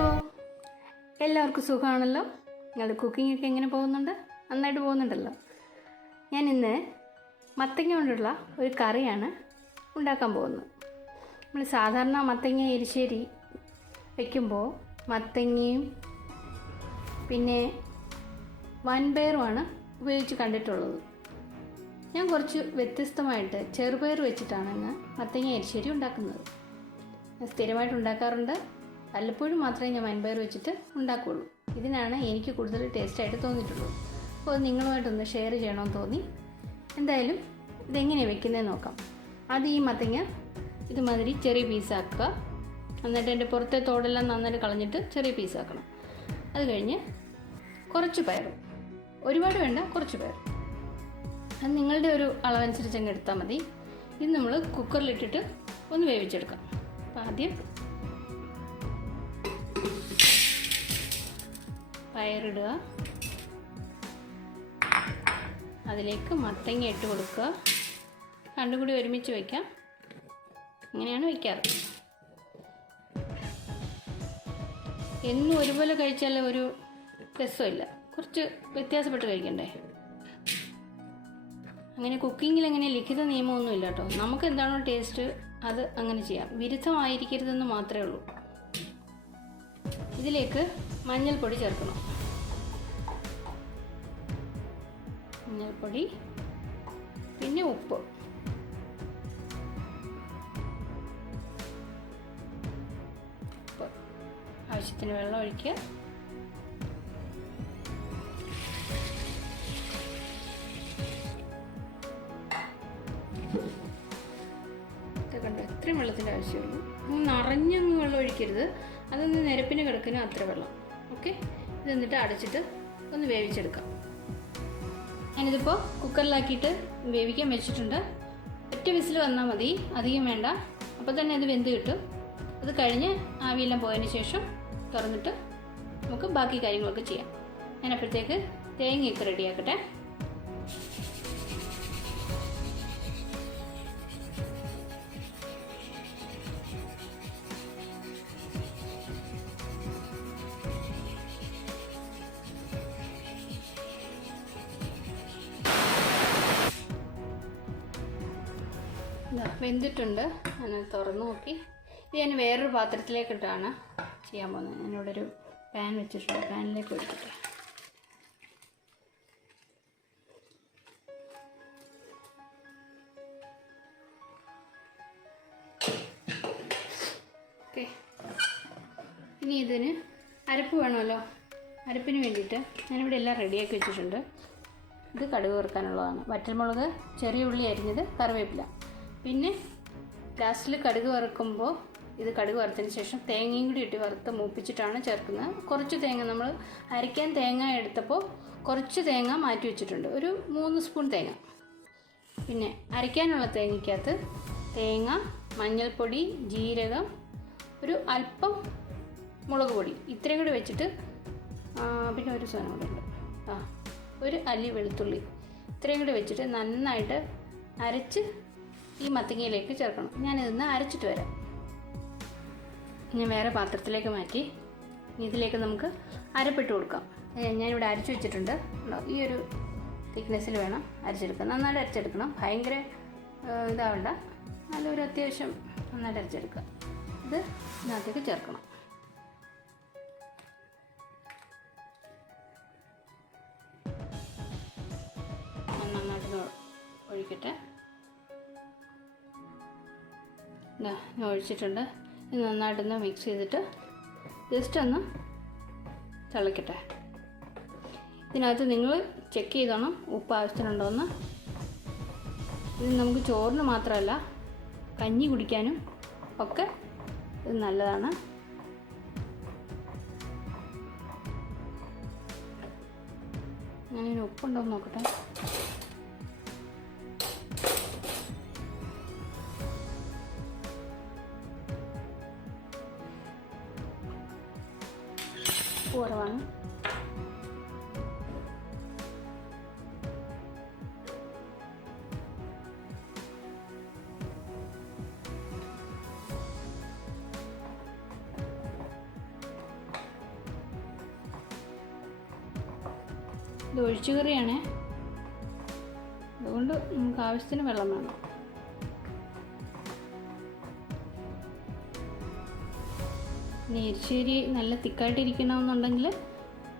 Hello, എല്ലാവർക്കും സുഖമാണല്ലോ. നിങ്ങളുടെ കുക്കിംഗ് ഒക്കെ എങ്ങനെ പോകുന്നുണ്ട്? നന്നായിട്ട് പോകുന്നുണ്ടല്ലോ. ഞാൻ ഇന്ന് മത്തങ്ങ കൊണ്ടുള്ള ഒരു കറിയാണ് ഉണ്ടാക്കാൻ പോകുന്നത്. നമ്മൾ സാധാരണ മത്തങ്ങ എരിശ്ശേരി വയ്ക്കുമ്പോൾ മത്തങ്ങയും പിന്നെ വൻപയറുമാണ് ഉപയോഗിച്ച് കണ്ടിട്ടുള്ളത്. ഞാൻ കുറച്ച് വ്യത്യസ്തമായിട്ട് ചെറുപയർ വെച്ചിട്ടാണ് ഇന്ന് മത്തങ്ങ എരിശ്ശേരി ഉണ്ടാക്കുന്നത്. ഞാൻ സ്ഥിരമായിട്ട് ഉണ്ടാക്കാറുണ്ട്. വല്ലപ്പോഴും മാത്രമേ ഞാൻ വൻപയർ വെച്ചിട്ട് ഉണ്ടാക്കുകയുള്ളൂ. ഇതിനാണ് എനിക്ക് കൂടുതൽ ടേസ്റ്റായിട്ട് തോന്നിയിട്ടുള്ളത്. അപ്പോൾ അത് നിങ്ങളുമായിട്ടൊന്ന് ഷെയർ ചെയ്യണമെന്ന് തോന്നി. എന്തായാലും ഇതെങ്ങനെയാണ് വെക്കുന്നതെന്ന് നോക്കാം. ആദ്യം ഈ മത്തങ്ങ ഇതുമാതിരി ചെറിയ പീസാക്കുക. എന്നിട്ട് എൻ്റെ പുറത്തെ തോടെല്ലാം നന്നായിട്ട് കളഞ്ഞിട്ട് ചെറിയ പീസാക്കണം. അത് കഴിഞ്ഞ് കുറച്ച് പയർ, ഒരുപാട് വേണ്ട, കുറച്ച് പയർ. അത് നിങ്ങളുടെ ഒരു അളവനുസരിച്ച് അങ്ങ് എടുത്താൽ മതി. ഇത് നമ്മൾ കുക്കറിലിട്ടിട്ട് ഒന്ന് വേവിച്ചെടുക്കാം. അപ്പോൾ ആദ്യം പയറിടുക, അതിലേക്ക് മത്തങ്ങ ഇട്ട് കൊടുക്കുക. രണ്ടും കൂടി ഒരുമിച്ച് വയ്ക്കാം. ഇങ്ങനെയാണ് വയ്ക്കാറ്. എന്നും ഒരുപോലെ കഴിച്ചാൽ ഒരു രസമില്ല, കുറച്ച് വ്യത്യാസപ്പെട്ട് കഴിക്കണ്ടേ. അങ്ങനെ കുക്കിങ്ങിൽ അങ്ങനെ ലിഖിത നിയമമൊന്നുമില്ല കേട്ടോ. നമുക്ക് എന്താണോ ടേസ്റ്റ് അത് അങ്ങനെ ചെയ്യാം. വിരുദ്ധമായിരിക്കരുതെന്ന് മാത്രമേ ഉള്ളൂ. ഇതിലേക്ക് മഞ്ഞൾപ്പൊടി ചേർക്കണം. മഞ്ഞൾപ്പൊടി, പിന്നെ ഉപ്പ്, ആവശ്യത്തിന് വെള്ളം ഒഴിക്കുക. കണ്ടോ, എത്രയും വെള്ളത്തിൻ്റെ ആവശ്യമുള്ളൂ. നിറഞ്ഞൊന്നും വെള്ളം ഒഴിക്കരുത്. അതൊന്ന് നിരപ്പിന് കിടക്കുന്ന അത്ര വെള്ളം. ഓക്കെ, ഇത് എന്നിട്ട് അടച്ചിട്ട് ഒന്ന് വേവിച്ചെടുക്കാം. ഞാനിതിപ്പോൾ കുക്കറിലാക്കിയിട്ട് വേവിക്കാൻ വെച്ചിട്ടുണ്ട്. ഒറ്റ വിസിൽ വന്നാൽ മതി, അധികം വേണ്ട. അപ്പോൾ തന്നെ അത് വെന്ത് കിട്ടും. അത് കഴിഞ്ഞ് ആവിയെല്ലാം പോയതിന് ശേഷം തുറന്നിട്ട് നമുക്ക് ബാക്കി കാര്യങ്ങളൊക്കെ ചെയ്യാം. ഞാൻ അപ്പോഴത്തേക്ക് തേങ്ങയൊക്കെ റെഡിയാക്കട്ടെ. വെന്തിട്ടുണ്ട്. ഞാൻ തുറന്ന് നോക്കി. ഇത് ഞാൻ വേറൊരു പാത്രത്തിലേക്കിട്ടാണ് ചെയ്യാൻ പോകുന്നത്. ഞാനിവിടെ ഒരു പാൻ വെച്ചിട്ടുണ്ട്. പാനിലേക്ക് ഒഴിക്കട്ടെ. ഓക്കെ, ഇനി ഇതിന് അരപ്പ് വേണമല്ലോ. അരപ്പിന് വേണ്ടിയിട്ട് ഞാനിവിടെ എല്ലാം റെഡിയാക്കി വെച്ചിട്ടുണ്ട്. ഇത് കടുക് വറുക്കാനുള്ളതാണ്. വറ്റൽമുളക്, ചെറിയ ഉള്ളി അരിഞ്ഞത്, കറിവേപ്പില. പിന്നെ ലാസ്റ്റിൽ കടുക് വറുക്കുമ്പോൾ ഇത് കടുക് വറുത്തതിന് ശേഷം തേങ്ങയും കൂടി ഇട്ട് വറുത്ത് മൂപ്പിച്ചിട്ടാണ് ചേർക്കുന്നത്. കുറച്ച് തേങ്ങ നമ്മൾ അരയ്ക്കാൻ തേങ്ങ എടുത്തപ്പോൾ കുറച്ച് തേങ്ങ മാറ്റി വെച്ചിട്ടുണ്ട്, ഒരു 3 സ്പൂൺ തേങ്ങ. പിന്നെ അരയ്ക്കാനുള്ള തേങ്ങയ്ക്കകത്ത് തേങ്ങ, മഞ്ഞൾപ്പൊടി, ജീരകം, ഒരു അല്പം മുളക് പൊടി, ഇത്രയും കൂടി വെച്ചിട്ട് പിന്നെ ഒരു സാധനം കൂടെ ഉണ്ട്, ഒരു അല്ലി വെളുത്തുള്ളി, ഇത്രയും കൂടി വെച്ചിട്ട് നന്നായിട്ട് അരച്ച് ഈ മത്തങ്ങയിലേക്ക് ചേർക്കണം. ഞാനിതൊന്ന് അരച്ചിട്ട് വരാം. ഞാൻ വേറെ പാത്രത്തിലേക്ക് മാറ്റി. ഇതിലേക്ക് നമുക്ക് അരപ്പിട്ട് കൊടുക്കാം. ഞാനിവിടെ അരച്ച് വെച്ചിട്ടുണ്ട്. ഈ ഒരു തിക്നെസ്സിൽ വേണം അരച്ചെടുക്കാൻ. നന്നായിട്ട് അരച്ചെടുക്കണം. ഭയങ്കര ഇതാവണ്ട, നല്ലൊരു അത്യാവശ്യം നന്നായിട്ട് അരച്ചെടുക്കുക. ഇത് ഇതിനകത്തേക്ക് ചേർക്കണം. നന്നായിട്ട് ഒഴിക്കട്ടെ. ഞാൻ ഒഴിച്ചിട്ടുണ്ട്. ഇത് നന്നായിട്ടൊന്ന് മിക്സ് ചെയ്തിട്ട് ജസ്റ്റ് ഒന്ന് തിളയ്ക്കട്ടെ. ഇതിനകത്ത് നിങ്ങൾ ചെക്ക് ചെയ്തോണം ഉപ്പ് ആവശ്യത്തിനുണ്ടോയെന്ന്. ഇത് നമുക്ക് ചോറിന് മാത്രമല്ല കഞ്ഞി കുടിക്കാനും ഒക്കെ ഇത് നല്ലതാണ്. ഞാനിതിന് ഉപ്പുണ്ടോ എന്ന് നോക്കട്ടെ. കുറവാണ്. ഇത് ഒഴിച്ചുകറിയാണ്, അതുകൊണ്ട് നമുക്ക് ആവശ്യത്തിന് വെള്ളം വേണം. ഇനി എരിശ്ശേരി നല്ല തിക്കായിട്ടിരിക്കണമെന്നുണ്ടെങ്കിൽ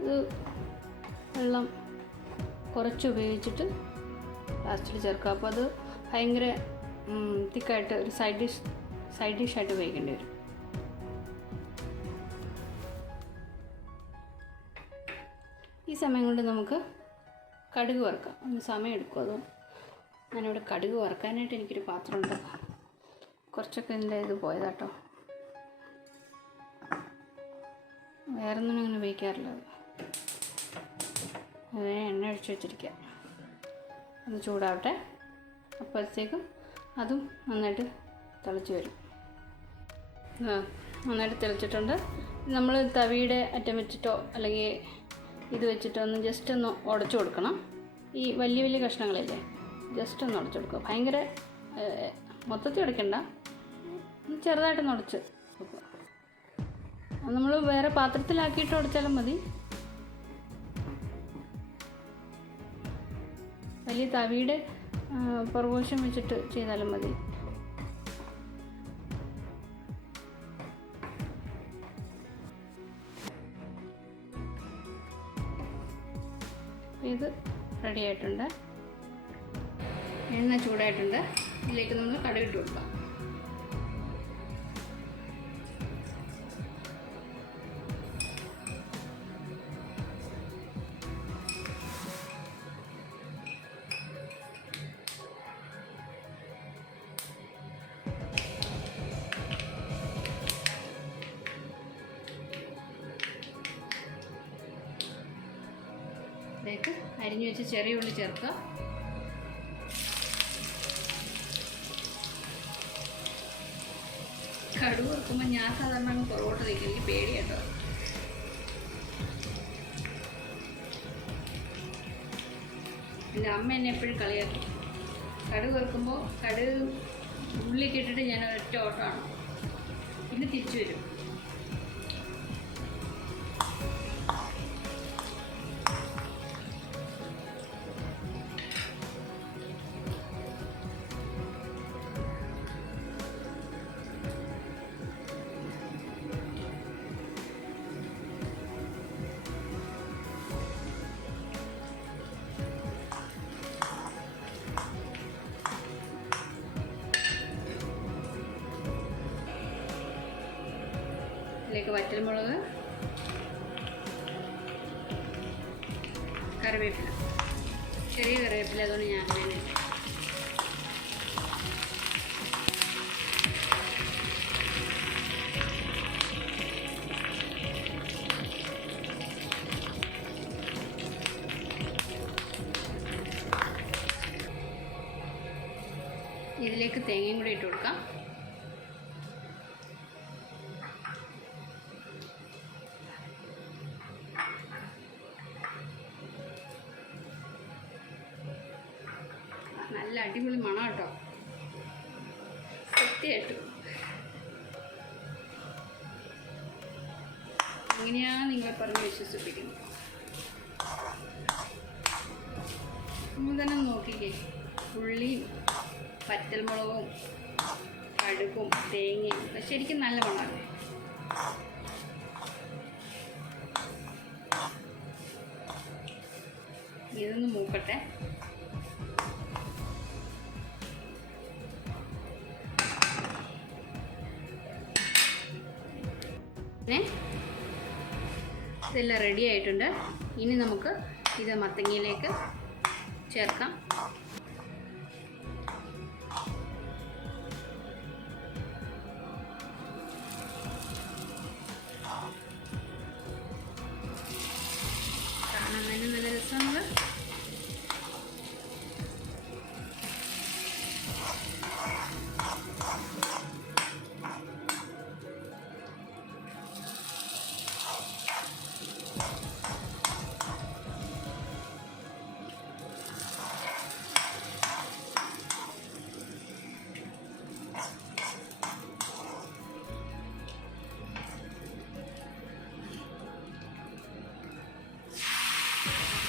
ഇത് വെള്ളം കുറച്ച് ഉപയോഗിച്ചിട്ട് ലാസ്റ്റിൽ ചേർക്കുക. അപ്പോൾ അത് ഭയങ്കര തിക്കായിട്ട് ഒരു സൈഡ് ഡിഷായിട്ട് ഉപയോഗിക്കേണ്ടി വരും. ഈ സമയം കൊണ്ട് നമുക്ക് കടുക് വറുക്കാം. ഒന്ന് സമയം എടുക്കും. അതോ ഞാനിവിടെ കടുക് വറുക്കാനായിട്ട് എനിക്കൊരു പാത്രമുണ്ട്. കുറച്ചൊക്കെ എൻ്റെ ഇത് പോയതാട്ടോ, വേറൊന്നും അങ്ങനെ ഉപയോഗിക്കാറില്ല. അത് എണ്ണ ഒഴിച്ച് വെച്ചിരിക്കുക, ഒന്ന് ചൂടാവട്ടെ. അപ്പോഴത്തേക്കും അതും നന്നായിട്ട് തിളച്ച് വരും. നന്നായിട്ട് തിളച്ചിട്ടുണ്ട്. നമ്മൾ തവിയുടെ അറ്റം വെച്ചിട്ടോ അല്ലെങ്കിൽ ഇത് വെച്ചിട്ടോ ഒന്ന് ജസ്റ്റ് ഒന്ന് ഉടച്ചു കൊടുക്കണം. ഈ വലിയ വലിയ കഷ്ണങ്ങളില്ലേ, ജസ്റ്റ് ഒന്ന് ഉടച്ചു കൊടുക്കുക. ഭയങ്കര മൊത്തത്തിൽ ഉടയ്ക്കണ്ട, ചെറുതായിട്ടൊന്ന് ഉടച്ച് കൊടുക്കുക. നമ്മൾ വേറെ പാത്രത്തിലാക്കിയിട്ട് ഉടച്ചാലും മതി. വലിയ തവിയുടെ പുറകുവശം വെച്ചിട്ട് ചെയ്താലും മതി. ഇത് റെഡി ആയിട്ടുണ്ട്. എണ്ണ ചൂടായിട്ടുണ്ട്. ഇതിലേക്ക് നമ്മൾ കടുക് ഇട്ട് കൊടുക്കാം. ഇതിലേക്ക് അരിഞ്ഞു വെച്ച് ചെറിയ ഉള്ളി ചേർക്കുക. കടുക് വറുക്കുമ്പോൾ ഞാൻ സാധാരണ അങ്ങ് പുറകോട്ട് നിൽക്കും, എനിക്ക് പേടിയാട്ടോ. എൻ്റെ അമ്മ എന്നെ എപ്പോഴും കളിയാക്കും. കടുക് വറുക്കുമ്പോൾ കടുക് ഉള്ളിലേക്ക് ഇട്ടിട്ട് ഞാൻ ഒരൊറ്റ ഓട്ടമാണ്, പിന്നെ തിരിച്ചു വരും. ഇതിലേക്ക് വറ്റൽമുളക്, കറിവേപ്പില, ചെറിയ കറിവേപ്പില, അതുകൊണ്ട് ഞാൻ അങ്ങനെ ഇതിലേക്ക് തേങ്ങയും കൂടി ഇട്ട് കൊടുക്കാം. നല്ല അടിപൊളി മണം കേട്ടോ, സത്യമായിട്ടും. എങ്ങനെയാണ് നിങ്ങളെ പറഞ്ഞ് വിശ്വസിപ്പിക്കുന്നത്? നമ്മൾ തന്നെ നോക്കിക്കേ, ഉള്ളിയും പറ്റൽമുളകും കടുകും തേങ്ങയും ശരിക്കും നല്ല മണമല്ലേ. ഇതൊന്ന് മൂക്കട്ടെ. ഇതെല്ലാം റെഡി ആയിട്ടുണ്ട്. ഇനി നമുക്ക് ഇത് മത്തങ്ങയിലേക്ക് ചേർക്കാം. കാണാൻ തന്നെ നല്ല രസമാണ്.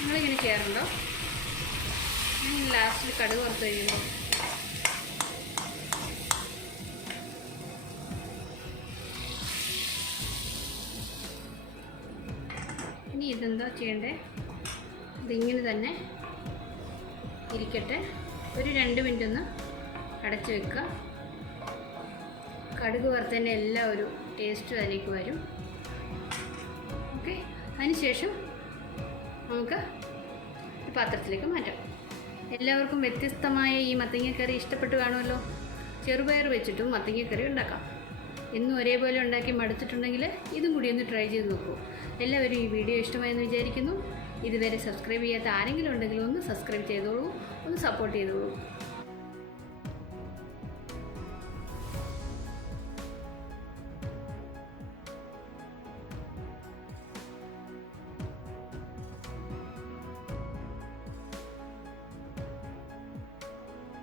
നിങ്ങളിങ്ങനെ ചെയ്യാറുണ്ടോ? ഞാൻ ലാസ്റ്റിൽ കടുക് വറുത്ത് കഴിയുമ്പോൾ ഇനി ഇതെന്താ ചെയ്യണ്ടേ? ഇതിങ്ങനെ തന്നെ ഇരിക്കട്ടെ. ഒരു 2 മിനിറ്റ് ഒന്ന് അടച്ച് വെക്കുക. കടുക് വറുത്തതിൻ്റെ എല്ലാ ഒരു ടേസ്റ്റും അതിലേക്ക് വരും. ഓക്കെ, അതിനുശേഷം നമുക്ക് ഈ പാത്രത്തിലേക്ക് മാറ്റാം. എല്ലാവർക്കും വ്യത്യസ്തമായ ഈ മത്തങ്ങക്കറി ഇഷ്ടപ്പെട്ടു കാണുമല്ലോ. ചെറുപയർ വെച്ചിട്ടും മത്തങ്ങക്കറി ഉണ്ടാക്കാം. എന്നും ഒരേപോലെ ഉണ്ടാക്കി മടുത്തിട്ടുണ്ടെങ്കിൽ ഇതും കൂടി ഒന്ന് ട്രൈ ചെയ്ത് നോക്കൂ. എല്ലാവരും ഈ വീഡിയോ ഇഷ്ടമായെന്ന് വിചാരിക്കുന്നു. ഇതുവരെ സബ്സ്ക്രൈബ് ചെയ്യാത്ത ആരെങ്കിലും ഉണ്ടെങ്കിൽ ഒന്ന് സബ്സ്ക്രൈബ് ചെയ്തോളൂ, ഒന്ന് സപ്പോർട്ട് ചെയ്തോളൂ.